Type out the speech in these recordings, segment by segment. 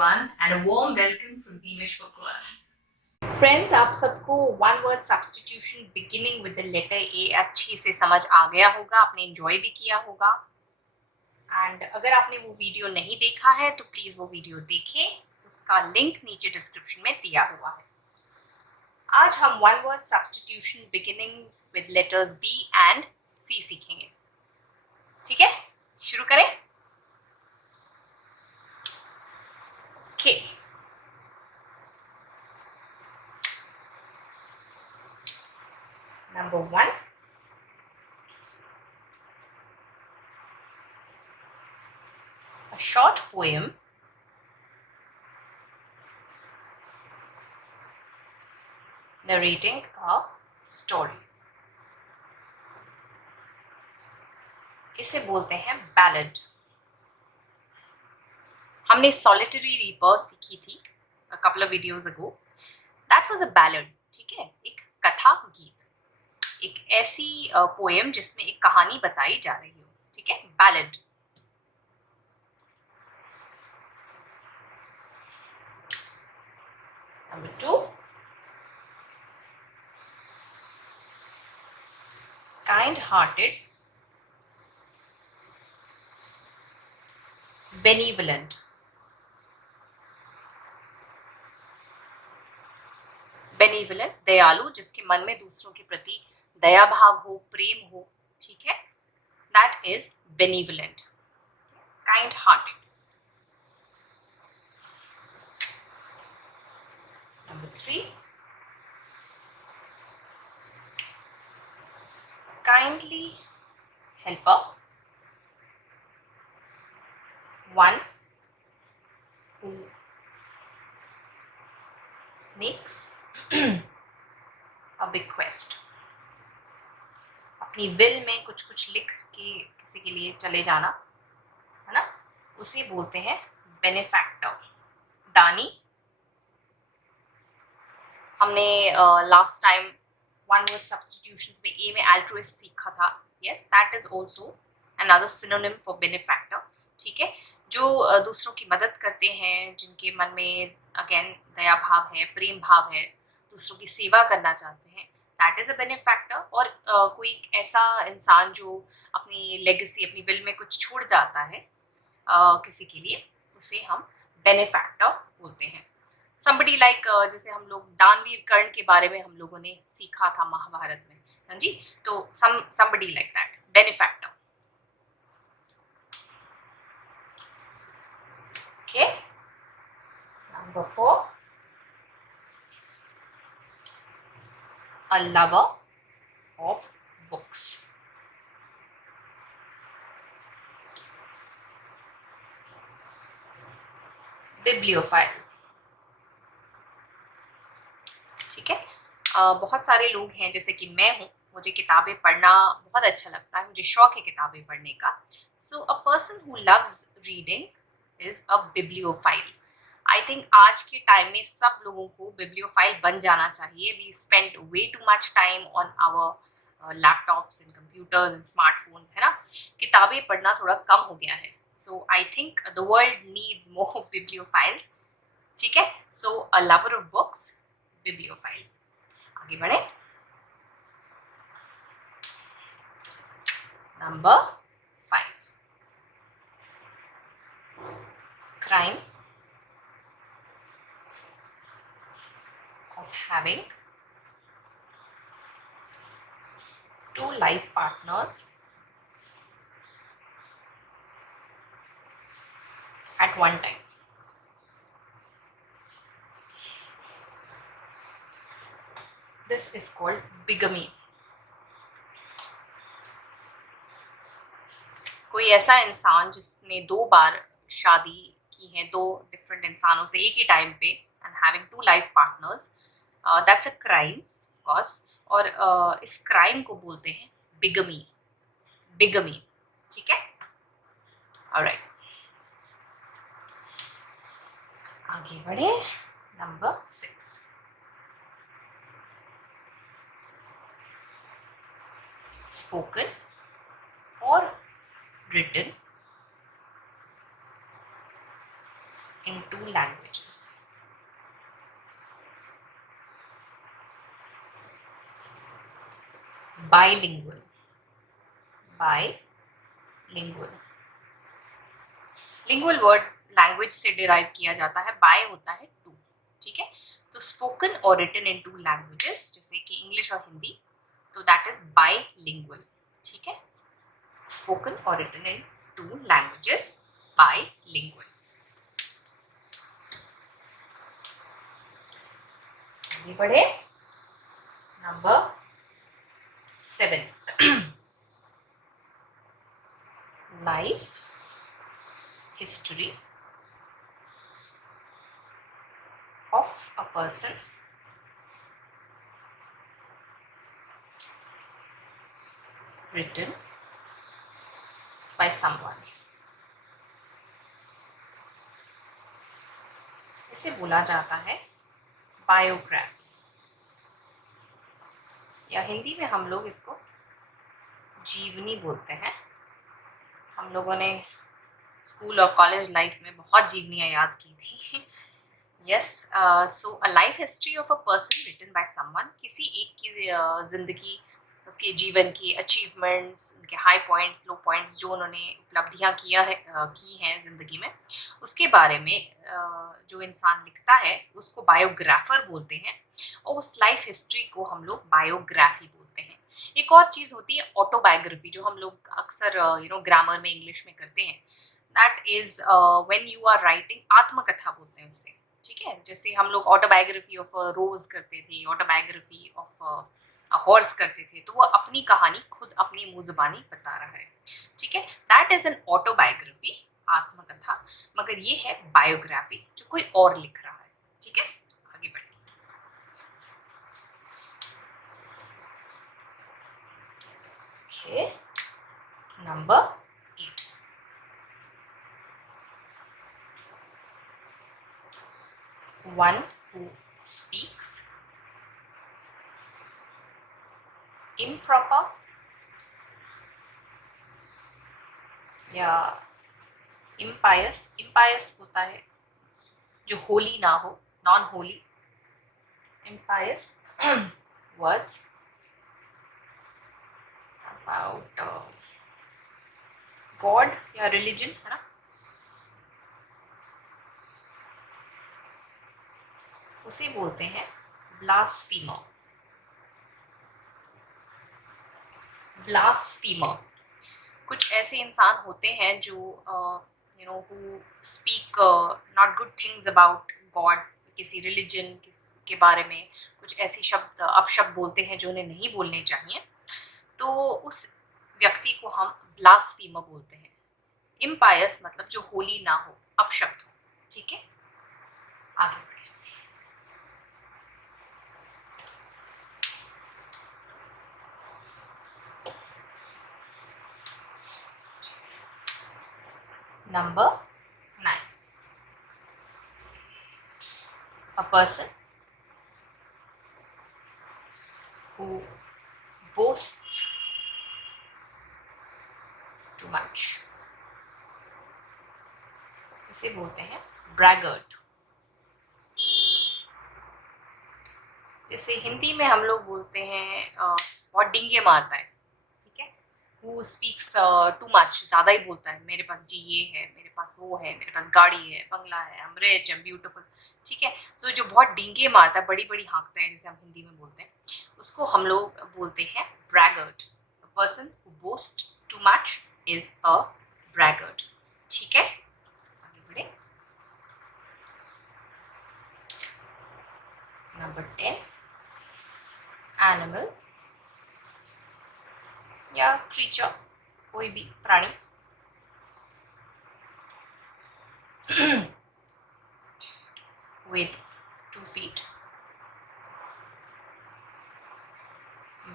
everyone and a warm welcome from Beamish for Class. Friends, आप सबको one word substitution beginning with the letter A अच्छे से समझ आ गया होगा, आपने एंजॉय भी किया होगा। एंड अगर आपने वो वीडियो नहीं देखा है तो प्लीज़ वो वीडियो देखें, उसका लिंक नीचे डिस्क्रिप्शन में दिया हुआ है। आज हम one word substitution beginnings with letters B and C सीखेंगे। ठीक है, शुरू करें। Okay, number 1, a short poem narrating a story. इसे बोलते हैं बैलेड। हमने सॉलिटरी रीपर सीखी थी a couple of videos ago. That was a ballad. ठीक है, एक कथा गीत, एक ऐसी पोएम जिसमें एक कहानी बताई जा रही हो। ठीक है, ballad. Number 2, kind-hearted, benevolent. Benevolent, दयालु, जिसके मन में दूसरों के प्रति दया भाव हो, प्रेम हो। ठीक है, that is benevolent, kind hearted. Number 3, kindly helper, one who makes a bequest. अपनी विल में कुछ कुछ लिख के किसी के लिए चले जाना, है ना, उसे बोलते हैं बेनिफैक्टर, दानी। हमने last time one word substitutions में ए में altruist सीखा था। Yes, that is also another synonym for benefactor. ठीक है, जो दूसरों की मदद करते हैं, जिनके मन में अगेन दया भाव है, प्रेम भाव है, दूसरों की सेवा करना चाहते हैं, दैट इज अ बेनिफैक्टर। और कोई ऐसा इंसान जो अपनी लेगेसी, अपनी विल में कुछ छोड़ जाता है किसी के लिए, उसे हम बेनिफैक्टर बोलते हैं। somebody like जैसे हम लोग दानवीर कर्ण के बारे में हम लोगों ने सीखा था महाभारत में, हाँ जी, तो somebody like that, benefactor. Okay, number 4, a lover of books. bibliophile. ठीक है, बहुत सारे लोग हैं, जैसे कि मैं हूँ, मुझे किताबें पढ़ना बहुत अच्छा लगता है, मुझे शौक है किताबें पढ़ने का। So a person who loves reading is a bibliophile. I think आज के टाइम में सब लोगों को बिब्लियोफाइल बन जाना चाहिए। We spend way too much time on our laptops and computers and smartphones, है ना, किताबें पढ़ना थोड़ा कम हो गया है। So I think the world needs more bibliophiles. ठीक है, so a lover of books, bibliophile. आगे बढ़े। Number 5, crime of having 2 life partners at one time. This is called bigamy. कोई ऐसा इंसान जिसने 2 बार शादी की है, 2 डिफरेंट इंसानों से एक ही टाइम पे, and having 2 life partners, that's a crime of course. और इस क्राइम को बोलते हैं बिगमी, बिगमी। ठीक है, ऑलराइट, आगे बढ़े। Number 6, spoken or written in two languages. Bilingual. Bilingual. Lingual word language से डिराइव किया जाता है, बाय होता है टू, ठीक है। तो स्पोकन और रिटन इन टू लैंग्वेजेस, जैसे कि इंग्लिश और हिंदी, तो दैट इज बाइलिंगुअल, ठीक है। स्पोकन और written in two languages, bilingual. आगे बढ़े, number 7 life history of a person written by someone. इसे बोला जाता है बायोग्राफी, या हिंदी में हम लोग इसको जीवनी बोलते हैं। हम लोगों ने स्कूल और कॉलेज लाइफ में बहुत जीवनियाँ याद की थी। Yes, so a life history of a person written by someone, किसी एक की जिंदगी, उसके जीवन की अचीवमेंट्स, उनके हाई पॉइंट्स, लो पॉइंट्स, जो उन्होंने उपलब्धियां की हैं ज़िंदगी में, उसके बारे में जो इंसान लिखता है उसको बायोग्राफर बोलते हैं, और उस लाइफ हिस्ट्री को हम लोग बायोग्राफी बोलते हैं। एक और चीज़ होती है ऑटोबायोग्राफी, जो हम लोग अक्सर ग्रामर में इंग्लिश में करते हैं। That is when you are writing, आत्मकथा बोलते हैं उससे, ठीक है। जैसे हम लोग ऑटोबायोग्राफी ऑफ रोज करते थे, ऑटोबायोग्राफी ऑफ हॉर्स करते थे, तो वो अपनी कहानी खुद अपनी मुंह जुबानी बता रहा है, ठीक है। दैट इज एन ऑटोबायोग्राफी, आत्मकथा। मगर ये है बायोग्राफी, जो कोई और लिख रहा है, ठीक है। आगे बढ़े, okay. Number 8, one who speaks improper या impious, impious होता है जो होली ना हो, non Holi, impious words about God या रिलीजन, है ना। उसे बोलते हैं ब्लास्फीमर। ब्लास्फीमर, कुछ ऐसे इंसान होते हैं जो who speak not good things about God, किसी रिलीजन के बारे में कुछ ऐसी शब्द अपशब्द बोलते हैं जो उन्हें नहीं बोलने चाहिए, तो उस व्यक्ति को हम ब्लास्फीमर बोलते हैं। इम्पायस मतलब जो होली ना हो, अपशब्द हो, ठीक है। आगे बढ़े, number 9, a person who boasts too much, इसे बोलते हैं ब्रैगर्ट। जैसे हिंदी में हम लोग बोलते हैं बहुत डिंगे मारता है, ठीक है। हु स्पीक्स टू मच, ज़्यादा ही बोलता है, मेरे पास जी ये है, मेरे पास वो है, मेरे पास गाड़ी है, बंगला है, I am rich, I am beautiful, ठीक है। सो जो बहुत डिंगे मारता है, बड़ी बड़ी हाँकता है, जैसे हम हिंदी में बोलते हैं, उसको हम लोग बोलते हैं braggart. Person who boast too much is a braggart, ठीक है। आगे बढ़े, नंबर 10, एनिमल या क्रीचर, कोई भी प्राणी with 2 feet,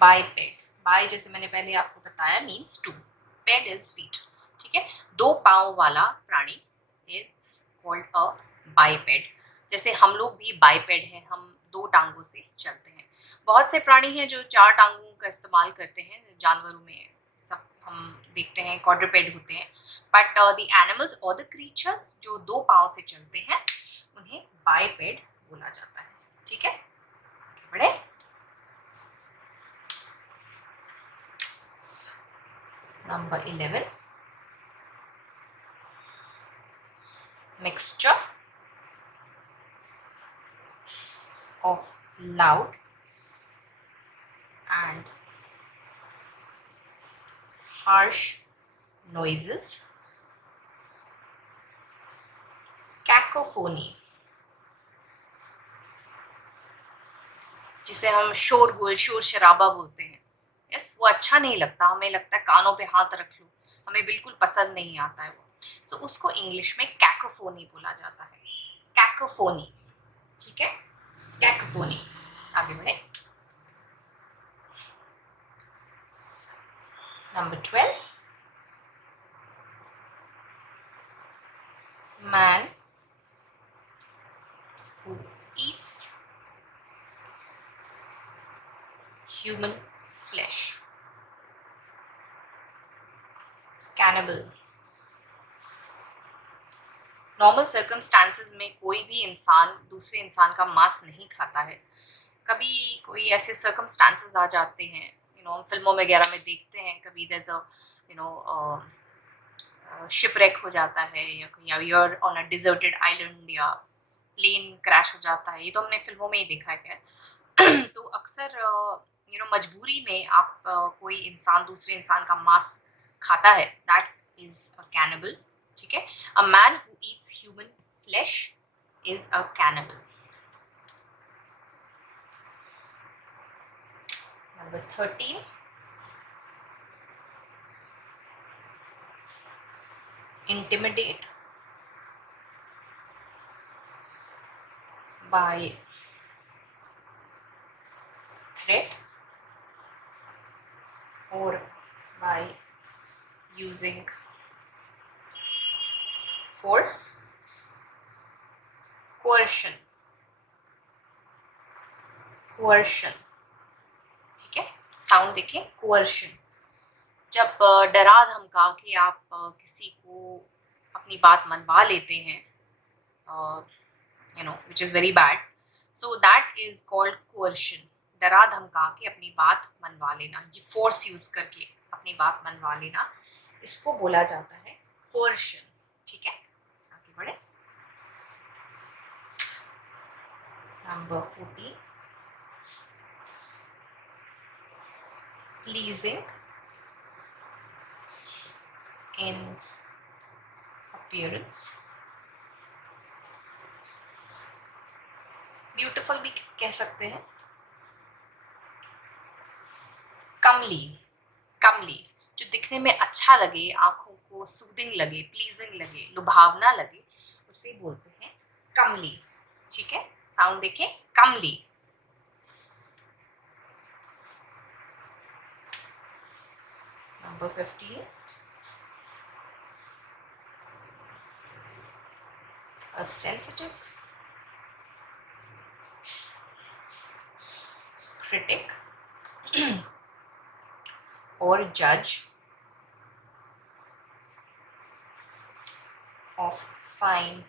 बाइपेड, बाय जैसे मैंने पहले आपको बताया मीन्स 2, पेड इज फीट, ठीक है। 2 पाँव वाला प्राणी इज कॉल्ड अ बाइपेड। जैसे हम लोग भी बाइपेड हैं, हम 2 टांगों से चलते हैं। बहुत से प्राणी हैं जो 4 टांगों का इस्तेमाल करते हैं, जानवरों में सब हम देखते हैं क्वाड्रूपेड होते हैं, बट द एनिमल्स और द क्रीचर्स जो दो पाँव से चलते हैं उन्हें बाइपेड बोला जाता है. ठीक है, बड़े. Number 11, mixture of loud and harsh noises, cacophony, जिसे हम शोरगुल, शोर शराबा बोलते हैं. यस, वो अच्छा नहीं लगता, हमें लगता है कानों पे हाथ रख लो, हमें बिल्कुल पसंद नहीं आता है वो. सो उसको इंग्लिश में कैकोफोनी बोला जाता है. कैकोफोनी. ठीक है, कैकोफोनी. आगे बढ़े. Number 12, man who eats human flesh. Cannibal. Normal circumstances में कोई भी इंसान दूसरे इंसान का मांस नहीं खाता है. कभी कोई ऐसे सर्कमस्टांसेस आ जाते हैं, फिल्मों वगैरह में देखते हैं, कभी देयर इज अ शिपरेक हो जाता है, या कहीं you're on a deserted island, या प्लेन क्रैश हो जाता है. ये तो हमने फिल्मों में ही देखा है. तो अक्सर मजबूरी में आप कोई इंसान दूसरे इंसान का मांस खाता है, दैट इज अ कैनिबल. ठीक है, a man who eats human flesh is a cannibal. Number 13, intimidate by threat or by using force, coercion. coercion. ठीक है, साउंड देखें, coercion. जब डरा धमका के आप किसी को अपनी बात मनवा लेते हैं, which is very bad, so that is called coercion. डरा धमका के अपनी बात मनवा लेना, फोर्स यूज करके अपनी बात मनवा लेना, इसको बोला जाता है coercion. ठीक है, आगे बढ़े. Number 14, pleasing in appearance. Beautiful भी कह सकते हैं. कमली. कमली, जो दिखने में अच्छा लगे, आंखों को सूदिंग लगे, प्लीजिंग लगे, लुभावना लगे, उसे बोलते हैं कमली. ठीक है, साउंड देखें, कमली. Number 15, a sensitive critic or judge of fine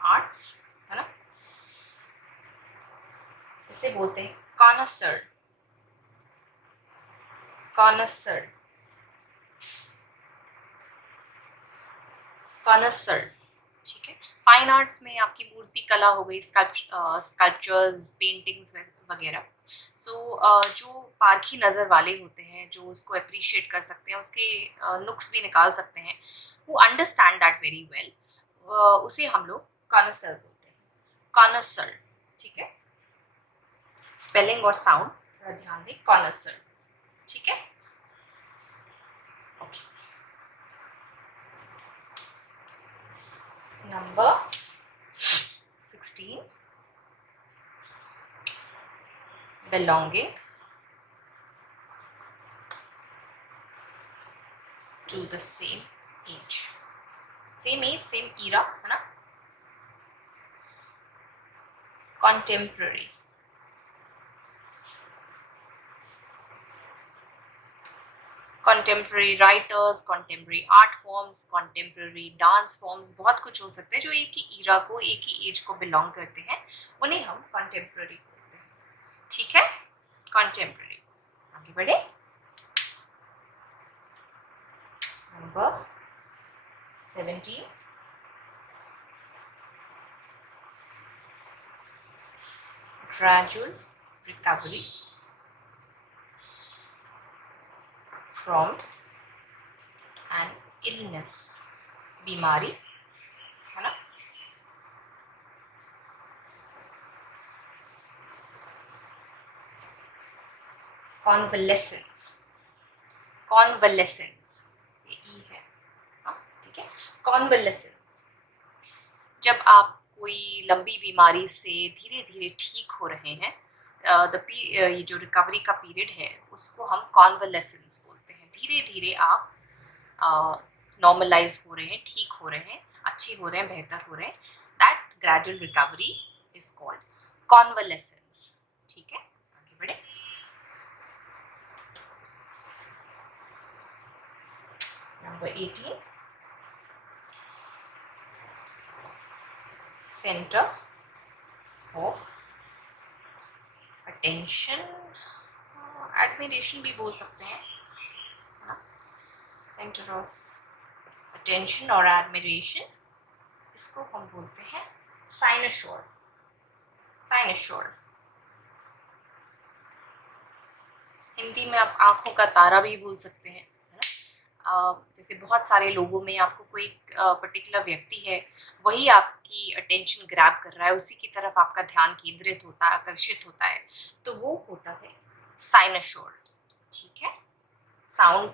arts, है ना, इसे बोलते हैं connoisseur. connoisseur. connoisseur. ठीक है, फाइन आर्ट्स में आपकी मूर्ति कला हो गई, स्कल्पचर्स, पेंटिंग्स वगैरह. सो जो पारखी नज़र वाले होते हैं, जो उसको अप्रिशिएट कर सकते हैं, उसके नुक्स भी निकाल सकते हैं, वो अंडरस्टैंड दैट वेरी वेल, उसे हम लोग कॉनसर बोलते हैं. कॉनसर. ठीक है, स्पेलिंग और साउंड थोड़ा ध्यान दें. कॉनसर. ठीक है, okay. Number 16, belonging to the same age. Same age, same era, है ना. Contemporary. Contemporary writers, contemporary art forms, contemporary dance forms, बहुत कुछ हो सकते हैं जो एक ही ईरा को, एक ही एज को बिलोंग करते हैं, उन्हें हम कंटेम्प्रेरी बोलते हैं। ठीक है, कंटेम्प्रेरी। आगे बढ़े, number 17, gradual recovery from an illness, बीमारी, है ना। कॉन्वलेसेंस, कॉन्वलेसेंस, ये ई है, हाँ ठीक है। कॉन्वलेसेंस, जब आप कोई लंबी बीमारी से धीरे धीरे ठीक हो रहे हैं, ये जो रिकवरी का पीरियड है उसको हम कॉन्वलेसेंस बोलते हैं। धीरे धीरे आप नॉर्मलाइज हो रहे हैं, ठीक हो रहे हैं, अच्छे हो रहे हैं, बेहतर हो रहे हैं, that gradual recovery is called convalescence. ठीक है, आगे बढ़े, number 18, centre of attention, admiration भी बोल सकते हैं, सेंटर ऑफ अटेंशन और एडमिरेशन, इसको हम बोलते हैं साइनोसॉइड। साइनोसॉइड, हिंदी में आप आंखों का तारा भी बोल सकते हैं, है ना। जैसे बहुत सारे लोगों में आपको कोई पर्टिकुलर व्यक्ति है, वही आपकी अटेंशन ग्रैब कर रहा है, उसी की तरफ आपका ध्यान केंद्रित होता है, आकर्षित होता है, तो वो होता है साइनोसॉइड। ठीक है, साउंड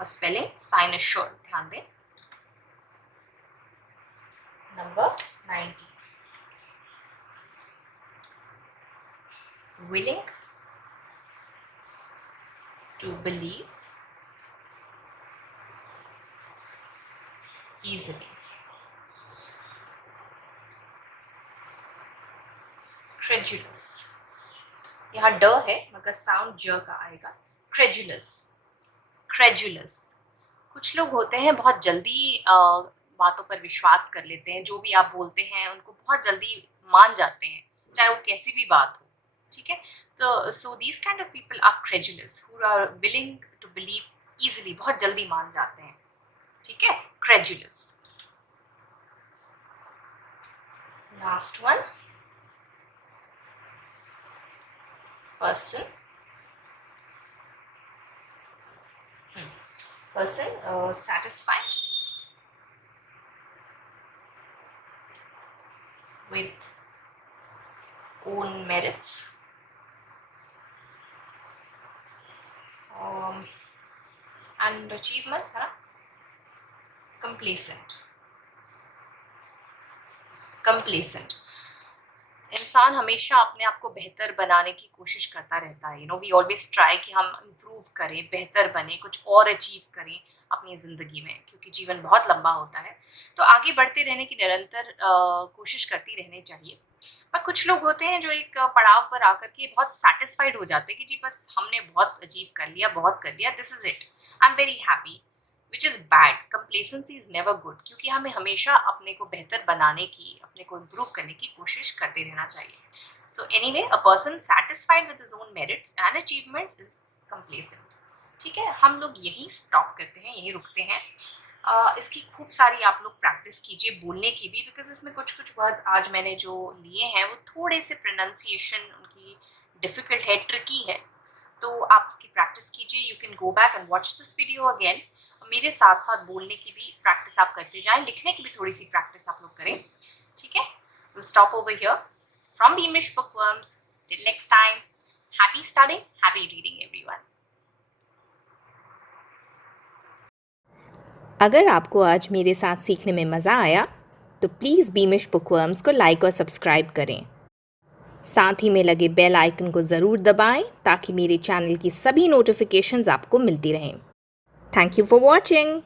और स्पेलिंग साइनोसॉइड, ध्यान दें। Number 19, willing to believe easily, credulous, यहाँ ड है मगर साउंड ज का आएगा, credulous, credulous। कुछ लोग होते हैं बहुत जल्दी बातों पर विश्वास कर लेते हैं, जो भी आप बोलते हैं उनको बहुत जल्दी मान जाते हैं, चाहे वो कैसी भी बात हो। ठीक है, तो so these kind of people are credulous, who are willing to believe easily, बहुत जल्दी मान जाते हैं। ठीक है, credulous. Last one, person satisfied with own merits, and achievements, है ना। complacent, इंसान हमेशा अपने आप को बेहतर बनाने की कोशिश करता रहता है। वी ऑलवेज ट्राई कि हम इम्प्रूव करें, बेहतर बने, कुछ और अचीव करें अपनी ज़िंदगी में, क्योंकि जीवन बहुत लंबा होता है, तो आगे बढ़ते रहने की निरंतर कोशिश करती रहनी चाहिए। पर कुछ लोग होते हैं जो एक पड़ाव पर आकर के बहुत सेटिस्फाइड हो जाते हैं कि जी बस हमने बहुत अचीव कर लिया, बहुत कर लिया, this is it, I am very happy, which is bad. Complacency is never good, क्योंकि हमें हमेशा अपने को बेहतर बनाने की, अपने को इम्प्रूव करने की कोशिश करते रहना चाहिए। So anyway, a person satisfied with his own merits and achievements is complacent. ठीक है, हम लोग यही स्टॉप करते हैं, यही रुकते हैं। इसकी खूब सारी आप लोग प्रैक्टिस कीजिए बोलने की भी, बिकॉज इसमें कुछ कुछ वर्ड्स आज मैंने जो लिए हैं वो थोड़े से प्रोनाउंसिएशन उनकी डिफ़िकल्ट है, ट्रिकी है, तो आप इसकी प्रैक्टिस कीजिए। You can go back and watch this video again. मेरे साथ साथ बोलने की भी प्रैक्टिस आप करते जाएं, लिखने की भी थोड़ी सी प्रैक्टिस आप लोग करें। ठीक है, will stop over here from Beamish bookworms. Till next time, happy studying, happy reading everyone. अगर आपको आज मेरे साथ सीखने में मज़ा आया तो प्लीज़ बीमिश बुकवर्म्स को लाइक और सब्सक्राइब करें। साथ ही में लगे बेल आइकन को ज़रूर दबाएं ताकि मेरे चैनल की सभी नोटिफिकेशंस आपको मिलती रहें। Thank you for watching.